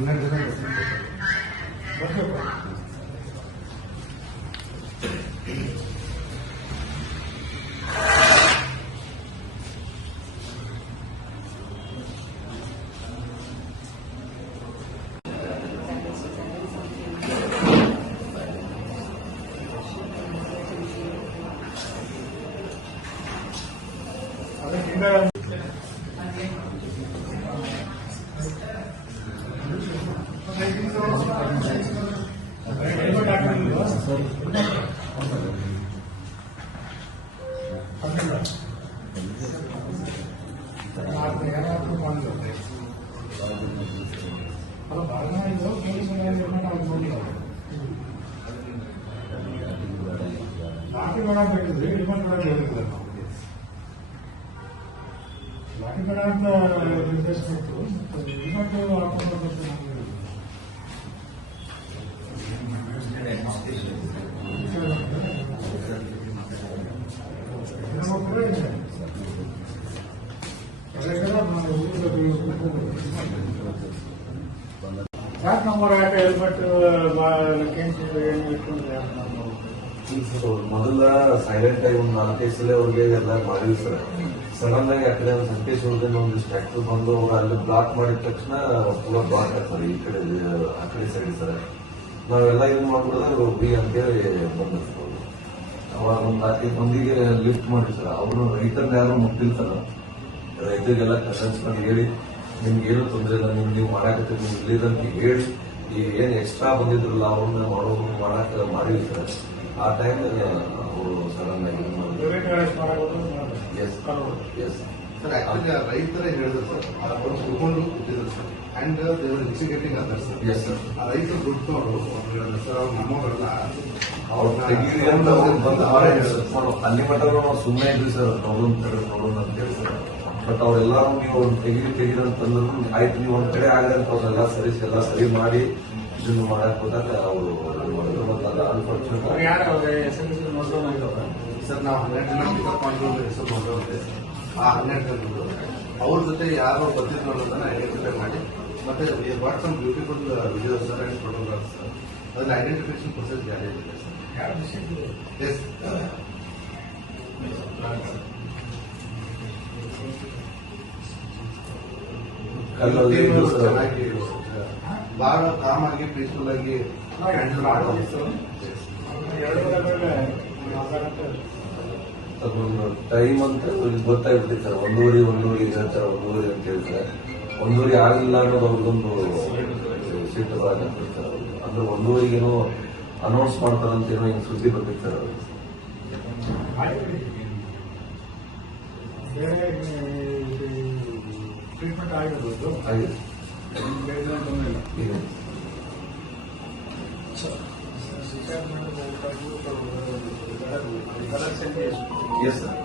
ಹನ್ನೆರಡು ಜನ ಬರ್ಬೇಕು ಅದಕ್ಕಿಂತ ಲಾಠಿ ಬೇಡ ಬೇಕಿದ್ರೆ ರಿಮೋಟ್ ಬೇಡ ಹೇಳಿದ್ರು ಲಾಠಿ ಬೇಡ ಅಂತ ನಿರ್ದೇಶ ಕೊಟ್ಟು ರಿಮೋಟ್ ಹಾಕೊಂಡು ಯಾಕೆ ನಂಬರ್ ಯಾಕೆ ಹೆಲ್ಮೆಟ್ ಏನು ಇಟ್ಕೊಂಡ್ರೆ? ಮೊದಲ ಸೈಲೆಂಟ್ ಆಗಿ ಒಂದು ನಾಲ್ಕೈದು ಸಲ ಅವ್ರಿಗೆ ಎಲ್ಲ ಮಾಡಿದ್ವಿ ಸರ್. ಸಡನ್ ಆಗಿ ಆ ಕಡೆ ಒಂದು ಸಂಕೇಶ್ವರದಿಂದ ಒಂದಿಷ್ಟು ಟ್ರ್ಯಾಕ್ಟರ್ ಬಂದು ಅವ್ರು ಅಲ್ಲಿ ಬ್ಲಾಕ್ ಮಾಡಿದ ತಕ್ಷಣ ಪೂರ ಬ್ಲಾಕ್ ಆಗ್ತಾರೆ ಈ ಕಡೆ ಆ ಕಡೆ ಸೈಡ್ ಸರ್. ನಾವೆಲ್ಲ ಇದು ಮಾಡ್ಬಿಡಿದ್ರೆ ಬಿ ಅಂತೇಳಿ ಬಂದ ಅವಾಗ ಒಂದು ನಾಲ್ಕೈದು ಮಂದಿಗೆ ಲಿಫ್ಟ್ ಮಾಡಿ ಸರ್. ಅವರು ರೈತರನ್ನ ಯಾರು ಮುಟ್ಟಿಲ್ಲ ಸರ್. ರೈತರಿಗೆಲ್ಲ ಕನ್ವಿನ್ಸ್ ಮಾಡಿ ಹೇಳಿ ನಿಮ್ಗೆ ಏನು ತೊಂದರೆ ಇಲ್ಲ ನಿಮ್ಗೆ ನೀವು ಮಾಡಾಕತ್ತೀರಿ ನೀವು ಇಲ್ಲಿದಂತ ಹೇಳಿ ಈ ಏನ್ ಎಕ್ಸ್ಟ್ರಾ ಬಂದಿದ್ರಲ್ಲ ಅವ್ರನ್ನ ಮಾಡೋದು ಮಾಡಕ್ ಮಾಡಿವಿ ಸರ್ ಆ ಟೈಮ್ ಅವರು ಸಡನ್ ಆಗಿ. Yes. ಸರ್ ಆಕ್ಚುಲಿ ರೈತರೇ ಹೇಳಿದ್ರು ಸರ್ ಅವ್ರು ಸರ್ ಅಂಡ್ ದೇವರ್ ಇನ್ಸಿಗೇಟಿಂಗ್ ಅದರ್ ಸರ್ sir. ಆ ರೈತರು ದುಡ್ಡು ಅವರು ಸರ್ ಅವ್ರು ನಮ್ಮವರೆಲ್ಲ ಬಂದು ಅವರೇ ಅಲ್ಲಿ ಮಟ್ಟ ನಾವು ಸುಮ್ಮನೆ ಇದ್ವಿ ಸರ್ ಪ್ರಾಬ್ಲಮ್ ಪ್ರಾಬ್ಲಮ್ ನೋಡೋಣ ಅಂತ ಹೇಳಿ ಸರ್ ಬಟ್ ಅವರೆಲ್ಲರೂ ನೀವು ಒಂದು ತೆಗಿ ತೆಗೀರಿ ಅಂತಂದ್ರು ಆಯ್ತು ನೀವು ಒಂದ್ ಕಡೆ ಆಗಲಿ ಅಂತ ಅವ್ರೆಲ್ಲ ಸರಿ ಎಲ್ಲ ಸರಿ ಮಾಡಿ ಇದನ್ನು ಮಾಡಕ್ ಹೋದಾಗ ಅವರು ಸರ್ ನಾವು ಹನ್ನೆರಡು ಜನ ಪಿಕಪ್ ಹೆಸರು ಆ ಹನ್ನೆರಡು ಜನ ಅವ್ರ ಜೊತೆ ಯಾರು ಬರ್ತಿದ್ರು ಅನ್ನೋದನ್ನ ಐಡೆಂಟಿಫೈ ಮಾಡಿ ಮತ್ತೆ what some beautiful videos sir and photographs sir ಅದ್ರಲ್ಲಿ ಐಡೆಂಟಿಫಿಕೇಶನ್ ಪ್ರೊಸೆಸ್ ಜಾರಿ ಇದೆ ಸರ್? ಎಸ್ ಕಲ್ಲಲ್ಲಿ ಇದು ಸರ್. ಚೆನ್ನಾಗಿ ಬಹಳ ಕಾಮ್ ಆಗಿ ಪೀಸ್ಫುಲ್ ಆಗಿ ಹ್ಯಾಂಡಲ್ ಮಾಡೋದು ಟೈಮ್ ಅಂತ ಅವ್ರಿಗೆ ಗೊತ್ತಾಗ್ಬಿಟ್ಟಿದೆ ಸರ್ ಒಂದೂವರೆ ಒಂದೂವರೆ ಹೇಳ್ತಾರೆ ಒಂದೂವರೆ ಅಂತ ಹೇಳ್ತಾರೆ. ಒಂದೂವರೆ ಆಗಿಲ್ಲ ಅನ್ನೋದು ಅವ್ರಿಗೊಂದು ಸಿಟ್ಟು ಅವ್ರಿಗೆ. ಅಂದ್ರೆ ಒಂದೂವರೆಗೇನೋ ಅನೌನ್ಸ್ ಮಾಡ್ತಾರಂತ ಏನೋ ಹಿಂಗ್ ಸುದ್ದಿ ಬರ್ತೈತೆ ಸರ್ ಅವ್ರಿಗೆ. ಬೇರೆ ಟ್ರೀಟ್ಮೆಂಟ್ ಆಗಿರ್ಬೋದು ಹಾಗೆ ಬೇರೆ ತೊಂದರೆ ಇಲ್ಲ ಈಗ ಕಲೆಕ್ಷನ್ ಎಸ್ ಸರ್